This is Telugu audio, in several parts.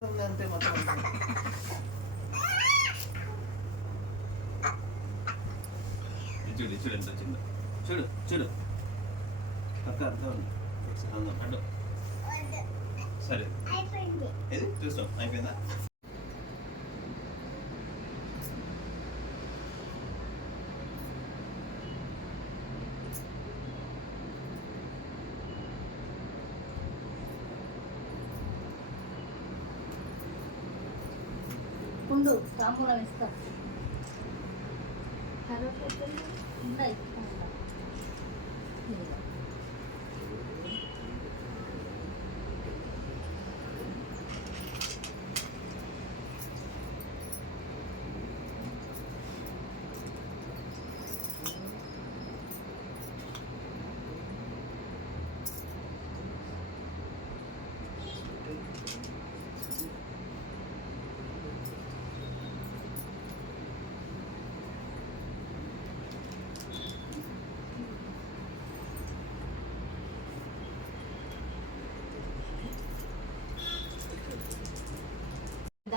మొత్తం చూడు చూడు ఎంత వచ్చిందో. చూడు చూడు. అక్క అంతా ఉంది. అందాం. అడ్డు. సరే. చూస్తాం. అయిపోయిందా? ఉండు తాంబూలం ఇస్తా. ఉన్నాయి.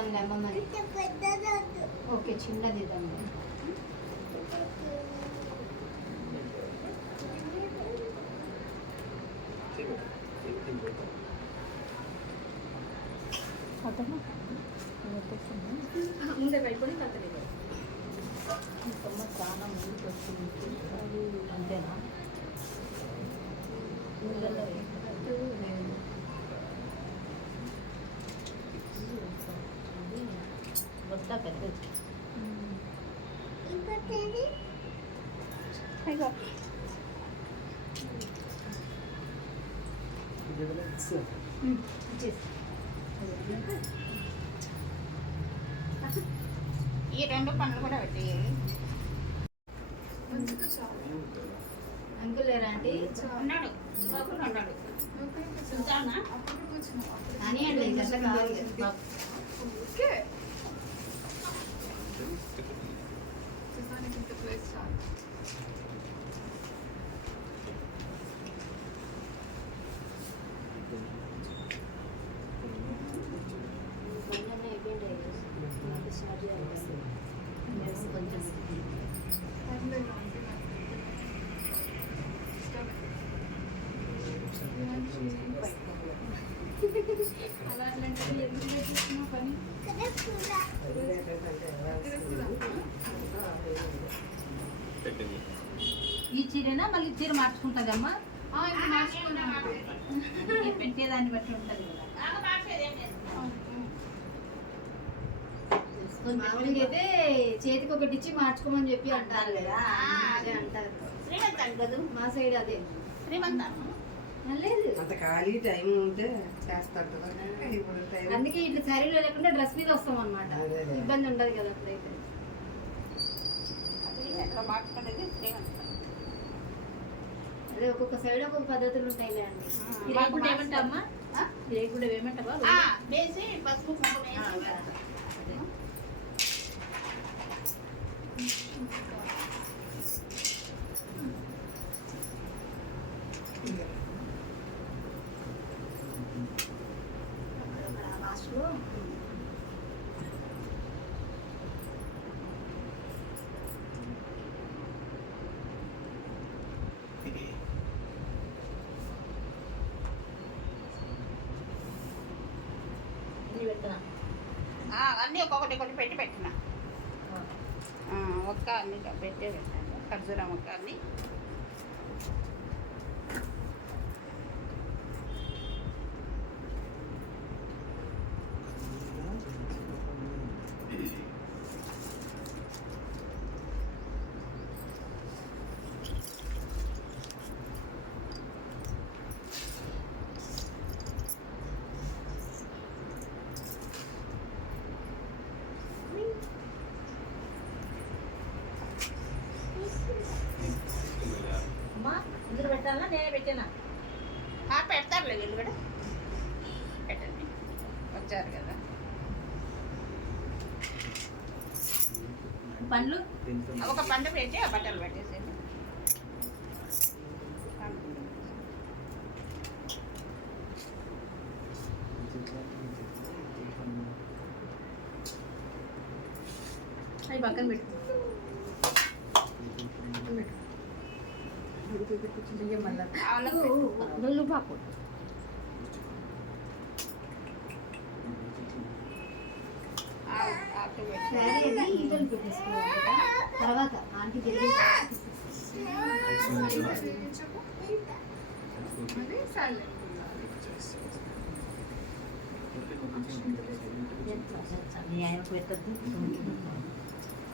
ఇద్దాం లెమన్ మరి ఓకే చిన్నది ఇద్దాం. ముందే పెట్టుకొని కట్టలేదు చాలా ముందుకు వచ్చింది అంతేనా? ఇచ్చేసి. ఈ రెండు పండ్లు కూడా పెట్టి అంకుల్ లేరా ఆంటీ ఉన్నాడు. లోపల ఉన్నాడు. చూసానా అని అండి గట్ల కావాలి అయిపోయింది పెట్టింది ఈ చీరేనా? మళ్ళీ చీర మార్చుకుంటుందమ్మా? పెట్టేదాన్ని బట్టి ఉంటుంది కదా. మామూలుగా అయితే చేతికి ఒకటి ఇచ్చి మార్చుకోమని చెప్పి అంటారు కదా. అదే అంటారు. శ్రీమంతాలు కదూ మా సైడ్ అదే. శ్రీమంతాను లేదు. అంత ఖాళీ టైం ఉంటే చేస్తారు కదా. ఇప్పుడు టైం అందుకే ఇట్లా శారీలో లేకుండా డ్రెస్ మీద వస్తాం అనమాట. ఇబ్బంది ఉండదు కదా అప్పుడైతే. అది శ్రీమంతం. ఒక్కొక్క సైడ్ ఒక్కొక్క పద్ధతులు ఉంటాయిలే అండి. రేగుడు ఆ? రేగుడు ఏమంటావా? ఆ, వేసి పసుపు కుంకుమ వేసి అదే. లాస్ట్లో ఇది పెట్టినా ఆ, అన్నీ ఒక్కొక్కటి ఒకటి పెట్టి పెట్టిన ఒక్క అన్ని పెట్టే పెట్టాను ఖర్జూరం ఒక్క అన్ని అమ్మా ఇందులో పెట్టాలా నేనే పెట్టానా ఆ, పెడతారులే వీళ్ళు కూడా. పెట్టండి. వచ్చారు కదా. పండ్లు? ఒక పండు పెట్టి ఆ బట్టలు పెట్టేసేయండి Thank you. అది పక్కన పెట్టు బియ్యం మళ్ళా ఆవులకు నువ్వు పాపు ఆవు ఆకు పెట్టు. శారీ అది ఇంట్లో పెట్టేసుకోవాలి తర్వాత ఆంటీ తెలియదు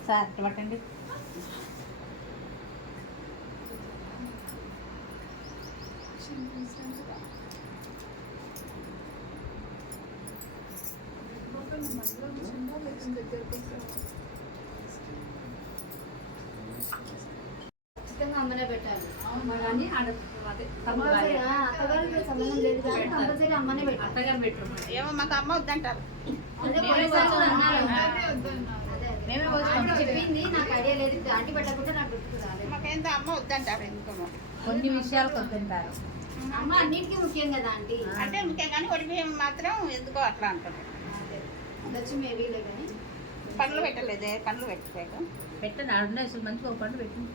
సార్ ఇటు పట్టండి ఖచ్చితంగా అమ్మనే పెట్టాలి. కానీ ఏమో మాకు అమ్మ వద్దంటారు. చెప్పింది నాకు ఐడియా లేదు నాకు రాలేదు. మాకేంత అమ్మ వద్దంటారు ఎందుకో కొన్ని విషయాలు కొద్దింటారు అమ్మ అన్నిటికీ ముఖ్యం కదా అంటే ఇంకే కానీ ఒడి బియ్యం మాత్రం ఎందుకో అట్లా అంటారు ఉండొచ్చు మేబీలే కానీ పండ్లు పెట్టలేదే పండ్లు పెట్టలేదు. పెట్టండి ఆడ అసలు మంచిగా ఒక పండు పెట్టండి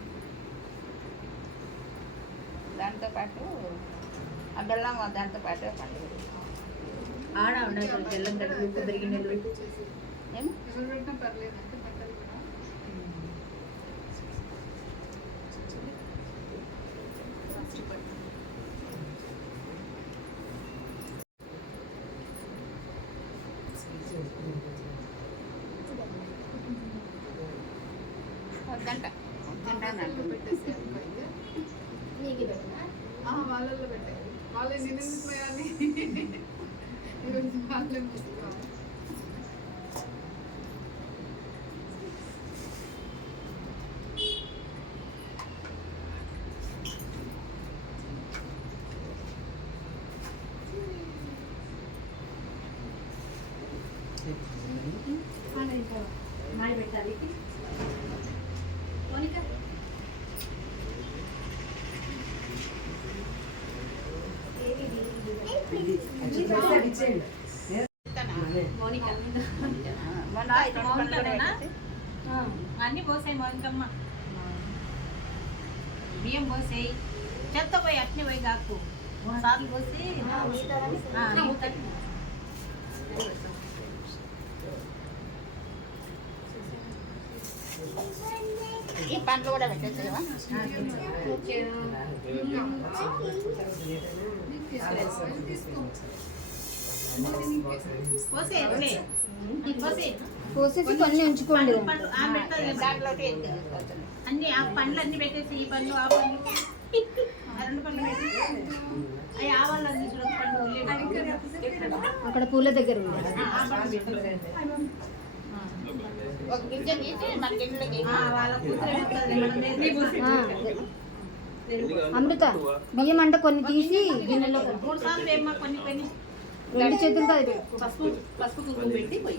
దాంతో పాటు ఆ బెల్లం దాంతో పాటు పండ్లు పెట్టు. ఆడ ఉండాలి బెల్లం గిన్నెలు ఏమో? వద్దంట వద్దంటాను అంటుంది. నీకు పెట్టినా వాళ్ళల్లో పెట్టారు వాళ్ళే నేను ఎందుకు పోయాలి. వాళ్ళే మూసుకోవాలి మాయ పెట్టాలి మోనిక ఏది ఇది? ఇది ఇస్తానా? మోనిక ఆ, మొన్న ఈ రెండు పండ్లు కూడా పెట్టేసి. అన్ని పోసాయి మౌనికమ్మ బియ్యం పోసాయి చెత్త పోయి అట్నే పోయి కాకు సార్లు పోసి ఈ పండ్లు కూడా పెట్టేసేవా? పోసే కోసేసి పోసేసి కొన్ని ఉంచుకోండి. అన్ని ఆ పండ్లు అన్ని పెట్టేసి ఈ పండ్లు ఆ పండ్లు రెండు పండ్లు అవి పండు అక్కడ పూల దగ్గర ఉంది. ఒక గింజ వాళ్ళ అమృత బియ్యం అంటే కొన్ని తీసి గిన్నెలో కొన్ని కొన్ని రెండు చేతులతో అది పెట్టు. పసుపు పసుపు కుంకుమ పెట్టి పోయి.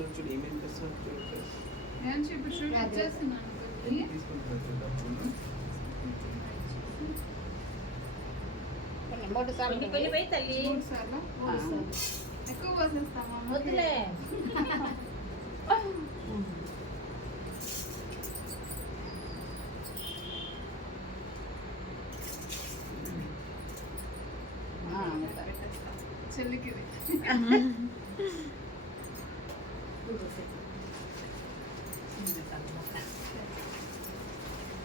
మూడు సార్లు తల్లి. ఎక్కువ పోసేస్తామా వద్దులే. చెల్లికి.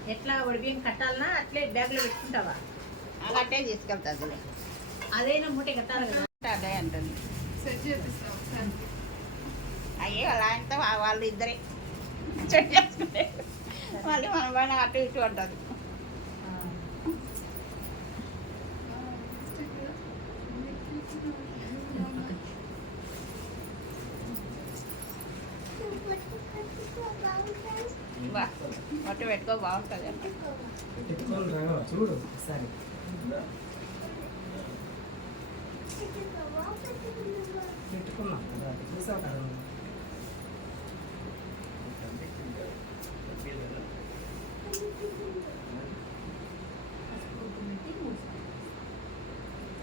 ఎట్లా వడి బియ్యం కట్టాలనా? అట్లే బ్యాగ్లో పెట్టుకుంటావా? అలాంటే తీసుకెళ్తాది అదైనా మూట కట్టాలి కదా? అదే అంటుంది. అయ్యే వాళ్ళ ఆయనతో వా- వాళ్ళు ఇద్దరే. చెట్ చేసుకుంటే మళ్ళీ మన పైన అటు ఇటు ఉంటుంది ఒట్టు పెట్టుకో బాగుంటుంది సరే పెట్టుకున్నాం కదా చూసావు కదా.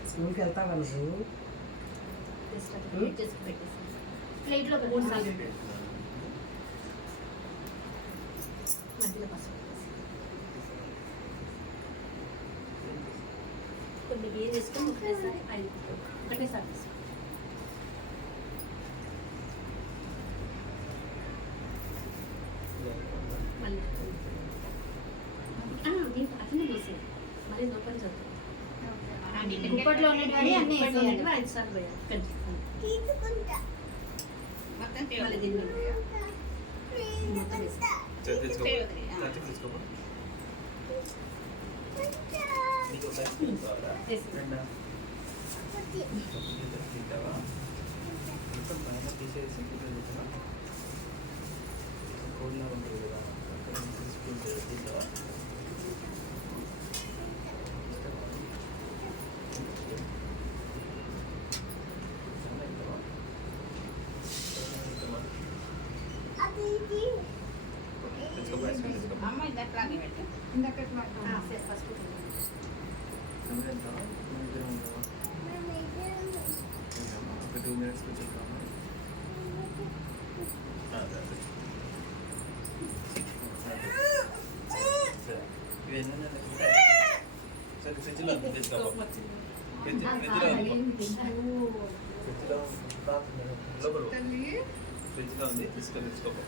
స్కూల్కి వెళ్తావా నువ్వు ప్లేట్లో. మధ్యలో పసుపు వేసి. చేసుకొని ఒకటేసారి ఐదు ఒకటేసారి తీసుకో మళ్ళీ అట్లనే పోసేది మళ్ళీ లోపల చదువు గుప్పట్లో ఉన్నటివన్నీ అన్నీ వేసేయాలి. ఐదు సార్లు పోయాలి కొంచెం తీసుకుంటా మొత్తం మళ్ళీ తేవాలి. దీన్ని మొత్తం వేసి సరే, ఒక కావాలా? రెండా? తింటావా? మొత్తం పైన తీసేసి పెట్టినా? కోడిలా ఉంటుంది కదా అక్కడ తీసుకుంటే తింటావా? ఇష్టమా? చాలా ఇష్టమా? చాలా ఇష్టమా? అది ఇది తెచ్చుకోపో, ఐస్ క్రీమ్ తెచ్చుకోపో. అమ్మ ఇది అట్లాగే పెట్టు ఇందాక ఎట్లా ఆ, సరే, పసుపు నువ్వు తింటావా? నువ్వు ఇద్దరం ఉంటావా? మేము ఇద్దరం తింటామా? ఒక టూ మినిట్స్ కూర్చుంటామా అదే అదే సరే ఇవన్నీ సరే ఫ్రిడ్జ్లో ఉంది, తెచ్చుకోపో. ఫ్రిడ్జ్ ఫ్రిడ్జ్లో ఉంది. తీసుకొని తెచ్చుకోపో